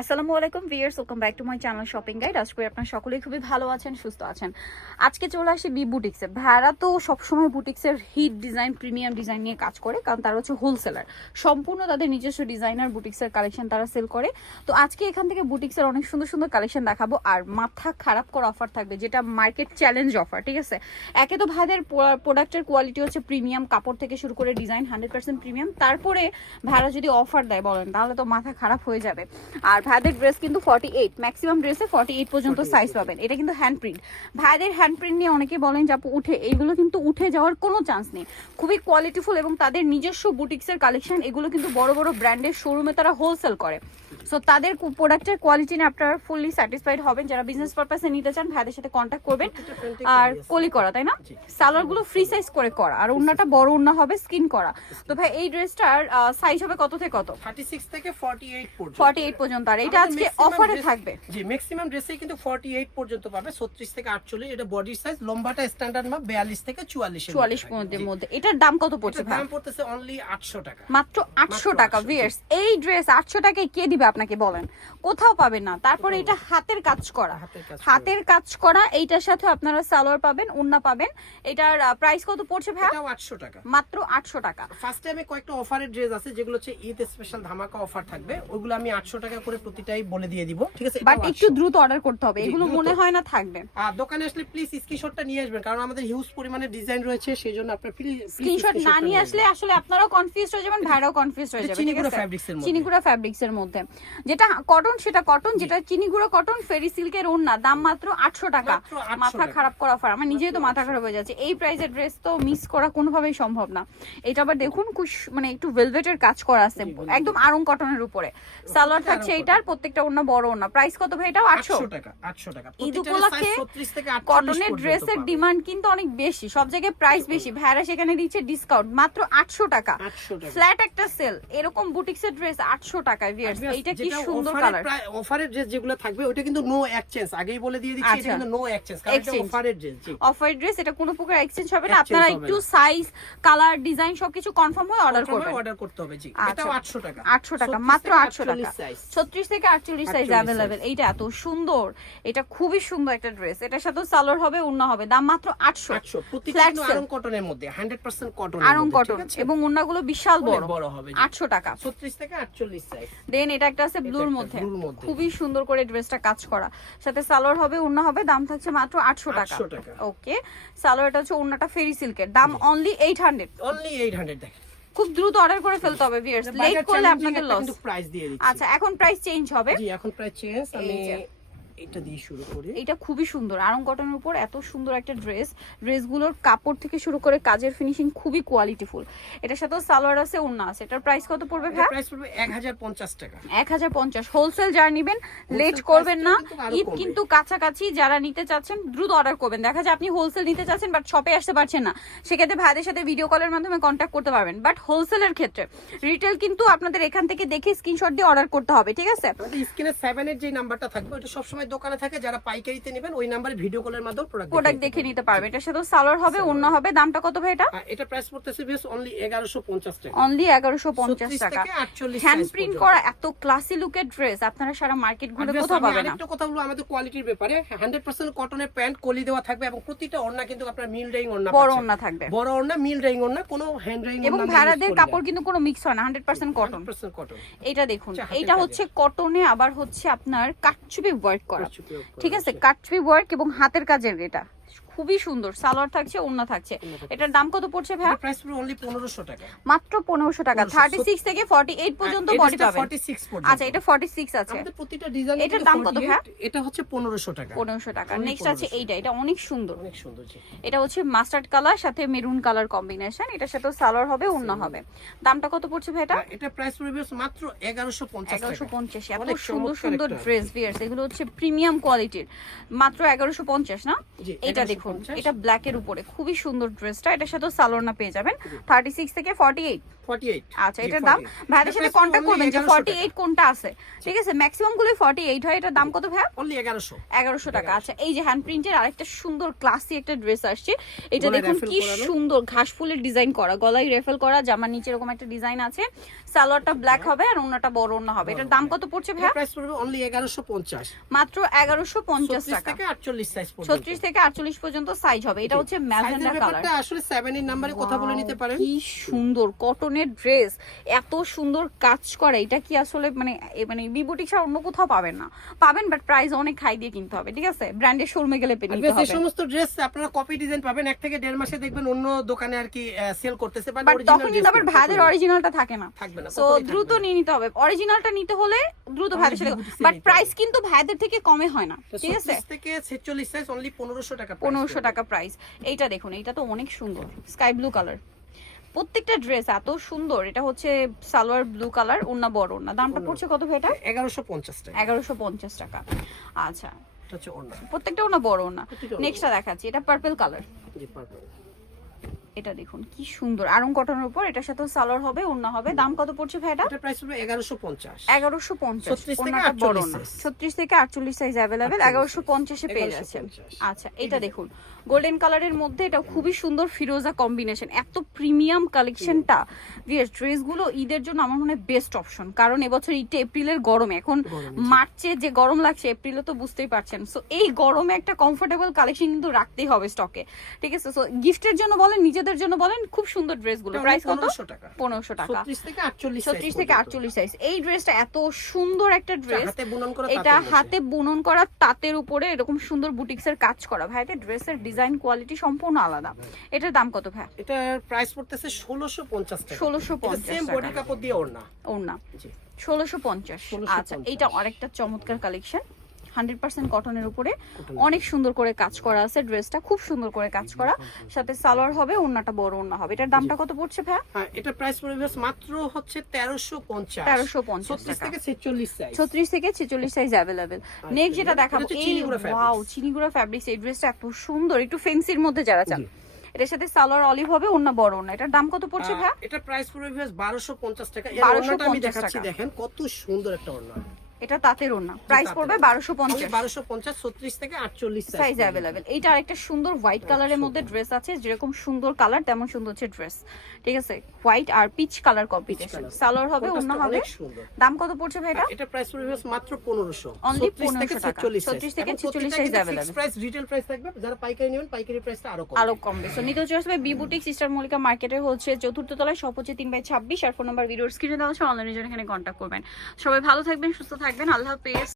আসসালামু আলাইকুম viewers, welcome back to my channel shopping guide. আজকে আপনারা সকলেই খুবই ভালো আছেন, সুস্থ আছেন। আজকে চলে আসি বি বুটিক্সে। ভাড়া তো সবসময় বুটিক্সের হিট ডিজাইন, প্রিমিয়াম ডিজাইন নিয়ে কাজ করে, কারণ তারা হচ্ছে হোলসেলার। সম্পূর্ণ তাদের নিজস্ব ডিজাইনার বুটিক্সের কালেকশন তারা সেল করে। তো আজকে এখান থেকে বুটিক্সের অনেক সুন্দর সুন্দর কালেকশন দেখাবো, আর মাথা খারাপ করা অফার থাকবে, যেটা মার্কেট চ্যালেঞ্জ অফার। ঠিক আছে, একে তো ভাইদের প্রোডাক্টের কোয়ালিটি হচ্ছে প্রিমিয়াম, কাপড় থেকে শুরু করে ডিজাইন 100% প্রিমিয়াম। তারপরে ভাড়া যদি অফার দেয় বলেন, তাহলে তো মাথা খারাপ হয়ে যাবে। আর ভাইদের ড্রেস কিন্তু 48, ম্যাক্সিমাম ড্রেসে 48 পর্যন্ত সাইজ পাবেন। এটা কিন্তু হ্যান্ড প্রিন্ট। ভাইদের হ্যান্ড প্রিন্ট নিয়ে অনেকে বলেন যে আপু উঠে, এইগুলো কিন্তু উঠে যাওয়ার কোনো চান্স নেই। খুবই কোয়ালিটিফুল এবং তাদের নিজস্ব বুটিক্সের কালেকশন। এগুলো কিন্তু বড় বড় ব্র্যান্ডের শোরুমে তারা হোলসেল করে। সো তাদের প্রোডাক্টের কোয়ালিটি নিয়ে আপনারা ফুললি স্যাটিসফাইড হবেন। যারা বিজনেস পারপাসে নিতে চান ভাইদের সাথে কন্ট্যাক্ট করবেন। আর কলি করা, তাই না? সালোয়ারগুলো ফ্রি সাইজ করে করা, আর ওন্নাটা বড় ওন্না হবে, স্কিন করা। তো ভাই এই ড্রেসটার সাইজ হবে কত থেকে কত? 36 থেকে 48 পর্যন্ত। 48 পর্যন্ত। আর এটা আজকে অফারে থাকবে। জি, ম্যাক্সিমাম ড্রেসে কিন্তু 48 পর্যন্ত পাবে, 36 থেকে 48। এটা বডি সাইজ, লম্বাটা স্ট্যান্ডার্ড মাপ 42 থেকে 44 এর মধ্যে। এটার দাম কত পড়ছে ভাই? দাম পড়তেছে অনলি 800 টাকা, মাত্র 800 টাকা। ভিউয়ার্স, এই ড্রেস 800 টাকায় কে দিবে আপনাকে বলেন? কোথাও পাবেন না। তারপরে এটা হাতের কাজ করা, হাতের কাজ করা। এইটার সাথে আপনারা সালোয়ার পাবেন, ওন্না পাবেন। এটার প্রাইস কত পড়ছে ভাই? এটাও 800 টাকা, মাত্র 800 টাকা। ফার্স্ট টাইমে কয়েকটা অফারের ড্রেস আছে, যেগুলো হচ্ছে ঈদ স্পেশাল ধামাকা অফার থাকবে। ওগুলো আমি 800 টাকা করে প্রতিটাই বলে দিয়ে দিব, ঠিক আছে? বাট একটু দ্রুত অর্ডার করতে হবে, এগুলো মনে হয় না থাকবে। আর দোকানে আসলে প্লিজ স্ক্রিনশটটা নিয়ে আসবেন, কারণ আমাদের হিউজ পরিমাণে ডিজাইন রয়েছে, সেজন্য আপনারা প্লিজ স্ক্রিনশট না নিয়ে আসলে আসলে আপনারাও কনফিউজ হয়ে যাবেন, ভাইরাও কনফিউজ হয়ে যাবে। চিনিগুড়া ফ্যাব্রিক্সের মধ্যে, চিনিগুড়া ফ্যাব্রিক্সের মধ্যে যেটা কটন, সেটা কটন। যেটা চিনিগুড়া কটন, ফেরি সিল্কের ওন্না, দাম মাত্র 800 টাকা। মাথা খারাপ করা অফার। আমার নিজেই তো মাথা খারাপ হয়ে যাচ্ছে। এই প্রাইসের ড্রেস তো মিস করা কোনোভাবেই সম্ভব না। এটা আবার দেখুন, মানে একটু ভেলভেটের কাজ করা আছে, একদম আরং কটনের উপরে। সালোয়ার থাকছে এইটার, প্রত্যেকটা ওন্না বড় ওন্না। প্রাইস কত ভাই এটাও? 800 টাকা। 800 টাকা। ঈদ উপলক্ষে কটনের ড্রেসের ডিমান্ড কিন্তু অনেক বেশি, সব জায়গায় প্রাইস বেশি। ভাইরা সেখানে দিচ্ছে ডিসকাউন্ট মাত্র 800 টাকা। ফ্ল্যাট একটা সেল। এরকম বুটিক্সের ড্রেস 800 টাকায়। ভিউয়ার্স, এইটা কি সুন্দর কালার। অফারের ড্রেস যেগুলো থাকবে ওটা কিন্তু নো এক্সচেঞ্জ, আগেই বলে দিয়ে দিচ্ছি। এটা কিন্তু নো এক্সচেঞ্জ, কারণ এটা অফারের ড্রেস। জি, অফারের ড্রেস, এটা কোনো প্রকার এক্সচেঞ্জ হবে না। আপনারা একটু সাইজ, কালার, ডিজাইন সবকিছু কনফার্ম হয়ে অর্ডার করবেন। অর্ডার করতে হবে। জি, এটাও 800 টাকা। 800 টাকা, মাত্র 800 টাকা। 36 থেকে 48 সাইজ अवेलेबल। এইটা এত সুন্দর, এটা খুবই সুন্দর একটা ড্রেস। এটার সাথে সালোয়ার হবে, ওন্না হবে, দাম মাত্র 800। ফ্ল্যাট আরং কটনের মধ্যে, 100% কটন, আরং কটন, এবং ওন্নাগুলো বিশাল বড় হবে। 800 টাকা, 36 থেকে 48 সাইজ। দেন এটা একটা আছে ব্লুর মধ্যে, খুবই সুন্দর করে ড্রেসটা কাজ করা। সাথে সালোয়ার হবে, ওন্না হবে, দাম থাকছে মাত্র 800 টাকা। ওকে, সালোয়ারটা হচ্ছে, ওন্নাটা ফেরি সিল্কের, দাম অনলি 800। অনলি 800 টাকা। খুব দ্রুত অর্ডার করে ফেলতে হবে ভিউয়ার্স, লেট করলে আপনাদের লস। কিন্তু প্রাইস দিয়ে দিচ্ছি। আচ্ছা, এখন প্রাইস চেঞ্জ হবে। জি, এখন প্রাইস চেঞ্জ। আমি এটা দিয়ে শুরু করি। এটা খুবই সুন্দর, আরং কটনের উপর এত সুন্দর একটা ড্রেস। ড্রেসগুলোর কাপড় থেকে শুরু করে কাজের ফিনিশিং খুবই কোয়ালিটিফুল। এটার সাথে সালোয়ার আছে, ওন্না আছে। এটার প্রাইস কত পড়বে ভাই? প্রাইস পড়বে 1050 টাকা। 1050। হোলসেল যারা নেবেন লেট করবেন না। ঈদ কিন্তু কাছাকাছি, যারা নিতে চাচ্ছেন দ্রুত অর্ডার করবেন। দেখা যায় আপনি হোলসেল নিতে চাচ্ছেন বাট শপে আসতে পারছেন না, সেক্ষেত্রে ভাইদের সাথে ভিডিও কলের মাধ্যমে কন্ট্যাক্ট করতে পারবেন। বাট হোলসেলের ক্ষেত্রে রিটেল কিন্তু আপনাদের এখান থেকে দেখে স্ক্রিনশট দিয়ে অর্ডার করতে হবে, ঠিক আছে? আমাদের স্ক্রিনে 7 এর যে নাম্বারটা থাকবে, ওটা সব সময় দোকানে থাকে। যারা পাইকারিতে নেবেন ওই নাম্বারে ভিডিও কলের মাধ্যমে প্রোডাক্ট দেখে নিতে পারবে। এটার সাথে সালোয়ার হবে, ওন্না হবে। দামটা কত ভাই এটা? এটা প্রাইস পড়তেছে বেশ অনলি 1150 টাকা। অনলি 1150 টাকা। হ্যান্ড প্রিন্ট করা এত ক্লাসি লুকের ড্রেস আপনারা সারা মার্কেট ঘুরে কোথাও পাবেন না। আরেকটা কথা হলো আমাদের কোয়ালিটির ব্যাপারে, 100% কটনের প্যান্ট কলি দেওয়া থাকবে, এবং প্রতিটা ওড়না কিন্তু আপনার মিল রেইং ওড়না, বড় ওড়না থাকবে, বড় ওড়না, মিল রেইং ওড়না, কোনো হ্যান্ড রেইং ওড়না। এবং ভাড়াদের কাপড় কিন্তু কোনো মিক্স হয় না, 100% কটন। এটা দেখুন, এটা হচ্ছে কটনে, আবার হচ্ছে আপনার কাটচুপি ওয়ার্ক করা, ঠিক আছে? কাটচুপি ওয়ার্ক এবং হাতের কাজের। এটা খুবই সুন্দর, সালোয়ার থাকছে, ওন্না থাকছে। এটার দাম কত পড়ছে ভাই? প্রাইস পুরো অনলি 1500 টাকা, মাত্র 1500 টাকা। 36 থেকে 48 পর্যন্ত বডি পাবেন। 46 পর্যন্ত। আচ্ছা, এটা 46 আছে। আমাদের প্রতিটা ডিজাইন, এটার দাম কত ভাই? এটা হচ্ছে 1500 টাকা। 1500 টাকা। নেক্সট আছে এইটা, এটা অনেক সুন্দর, অনেক সুন্দর। জি, এটা হচ্ছে মাস্টার্ড কালার সাথে মেরুন কালার কম্বিনেশন। এটার সাথে সালোয়ার হবে, ওন্না হবে। দামটা কত পড়ছে ভাই এটা? এটা প্রাইস পড়বে মাত্র 1150 টাকা। 1150। এত সুন্দর সুন্দর ড্রেস ভিউয়ার্স, এগুলো হচ্ছে প্রিমিয়াম কোয়ালিটির, মাত্র 1150 না? এটা দেখুন, এটা ব্ল্যাক এর উপরে খুবই সুন্দর ড্রেসটা। এটার সাথে সালোয়ার না পেয়ে যাবেন। 36 থেকে 48। 48 আচ্ছা এটার দাম ভাইদের সাথে কন্টাক্ট করবেন যে 48 কোনটা আছে, ঠিক আছে? ম্যাক্সিমাম গুলো 48 হয়। এটার দাম কত ভাই? অনলি 1100 টাকা। আচ্ছা এই যে হ্যান্ড প্রিন্টের আরেকটা সুন্দর ক্লাসি একটা ড্রেস আসছে, এটা দেখুন কি সুন্দর ঘাস ফুলের ডিজাইন করা, গলায় রেফেল করা, জামার নিচে এরকম একটা ডিজাইন আছে, সালোয়ারটা ব্ল্যাক হবে আর ওন্নাটা বড় ওন্না হবে। এটার দাম কত পড়ছে ভাই? প্রাইস পড়বে অনলি 1150, মাত্র 1150 টাকা। 36 থেকে 48 সাইজ পর্যন্ত, 36 থেকে 48 পর্যন্ত সাইজ হবে। এটা হচ্ছে ম্যাজেন্ডা কালার। এটা আসলে 7 এর নম্বরে কথা বলে নিতে পারেন। কি সুন্দর কটনের ড্রেস, এত সুন্দর কাজ করা। এটা কি আসলে মানে বি বুটিক ছাড়া অন্য কোথাও পাবেন না, পাবেন বাট প্রাইস অনেক হাই দিয়ে কিনতে হবে, ঠিক আছে? ব্র্যান্ডের শোরুমে গেলে পেয়ে নিতে হবে। এই সমস্ত ড্রেস আপনারা কপি ডিজাইন পাবেন 1 থেকে 1.5 মাসে, দেখবেন অন্য দোকানে আর কি সেল করতেছে, বাট তখন কিন্তু আবার ভাইদের অরিজিনালটা থাকে না, থাকবে না। সো দ্রুত নিয়ে নিতে হবে। অরিজিনালটা নিতে হলে দ্রুত ভাইদের সাথে, বাট প্রাইস কিন্তু ভাইদের থেকে কমে হয় না, ঠিক আছে? 36 থেকে 46 সাইজ অনলি 1500 টাকা, 1500 টাকা প্রাইস। এইটা দেখুন, এইটা তো অনেক সুন্দর, স্কাই ব্লু কালার। প্রত্যেকটা ড্রেস এত সুন্দর। এটা হচ্ছে সালোয়ার ব্লু কালার, ওন্না বড় ওন্না। দামটা পড়ছে কত ভাই এটা? 1150 টাকা। 1150 টাকা। আচ্ছা এটা হচ্ছে ওন্না, প্রত্যেকটা ওন্না বড় ওন্না। নেক্সটটা দেখাচ্ছি, এটা পার্পল কালার। জি পার্পল। এটা দেখুন কি সুন্দর আরং কটনের উপর, এটার সাথে সালোয়ার হবে, ওন্না হবে। দাম কত পড়ছে ভাই এটা? এটা প্রাইস হবে 1150, 1150। ওন্নাটা বড় না, 36 থেকে 48 সাইজ अवेलेबल, 1150 এ পেয়ে যাচ্ছেন। আচ্ছা এটা দেখুন গোল্ডেন কালারের মধ্যে, এটা খুবই সুন্দর ফিরোজা কম্বিনেশন, এত প্রিমিয়াম কালেকশনটা। ভিউয়ার্স ড্রেসগুলো ঈদের জন্য আমার মনে হয় বেস্ট অপশন, কারণ এবছর ঈদে এপ্রিলের গরমে, এখন মার্চে যে গরম লাগছে এপ্রিলে তো বুঝতেই পারছেন। সো এই গরমে একটা কমফোর্টেবল কালেকশন কিন্তু রাখতেই হবে স্টকে, ঠিক আছে? সো গিফটের জন্য বলেন, নিজেদের জন্য বলেন, খুব সুন্দর ড্রেসগুলো। প্রাইস কত? 1500 টাকা। 36 থেকে 48 সাইজ। এই ড্রেসটা এত সুন্দর একটা ড্রেস, এটা হাতে বুনন করা তাঁতের উপরে এরকম সুন্দর বুটিক্সের কাজ করা। ভাইদের ড্রেসের ডিজাইন কোয়ালিটি সম্পূর্ণ আলাদা। এটার দাম কত ভাই? এটার প্রাইস পড়তেছে 1650 টাকা। 1650 সেম বডি কাপড় দিয়ে ওড়না। ওড়না 1650। আচ্ছা এটা আরেকটা চমৎকার কালেকশন, 100% কটনের উপরে অনেক সুন্দর করে কাজ করা আছে। ড্রেসটা খুব সুন্দর করে কাজ করা, সাথে সালোয়ার হবে, ওন্নাটা বড় ওন্না হবে। এটার দামটা কত পড়ছে ভাই? হ্যাঁ এটা প্রাইস পড়বে মাত্র হচ্ছে 1350, 1350 36 থেকে 46 সাইজ, 36 থেকে 46 সাইজ अवेलेबल। নেক্সট যেটা দেখাবো, এই ওয়াও চিনিগুড়া ফ্যাব্রিক্স। এই ড্রেসটা এত সুন্দর, একটু ফ্যান্সির মধ্যে যারা চান, এটার সাথে সালোয়ার অলিভ হবে, ওন্না বড় ওন্না। এটার দাম কত পড়ছে ভাই? এটা প্রাইস পড়বে 1250 টাকা। এর ওন্নাটা আমি দেখাচ্ছি, দেখেন কত সুন্দর একটা ওন্না। এটা তাঁতের ওন্না, প্রাইস পড়বে 1250, 36 থেকে 48 সাইজ अवेलेबल। এইটা আরেকটা সুন্দর হোয়াইট কালারের মধ্যে ড্রেস আছে, যেরকম সুন্দর কালার তেমন সুন্দর হচ্ছে ড্রেস, ঠিক আছে? হোয়াইট আর পিচ কালার কম্বিনেশন, সালোয়ার হবে, ওন্না হবে। দাম কত পড়ছে ভাই এটা? এটা প্রাইস পড়বে মাত্র 1500, অনলি 1500 টাকা। 36 থেকে 46 size available. Price retail price থাকবে, যারা পাইকারি নেবেন পাইকারি প্রাইসটা আরো কমবে। সো নিতে চলে আসবে বি বুটিক সিস্টার মল্লিকা মার্কেটে, হচ্ছে 4th তলায়, শপ হচ্ছে 3/26, আর ফোন নাম্বার ভিডিওর স্ক্রিনে দেওয়া আছে, অনলাইনে জন্য এখানে কন্ট্যাক্ট করবেন। সবাই ভালো থাকবেন, সুস্থ থাকবেন, আল্লাহ হাফেজ।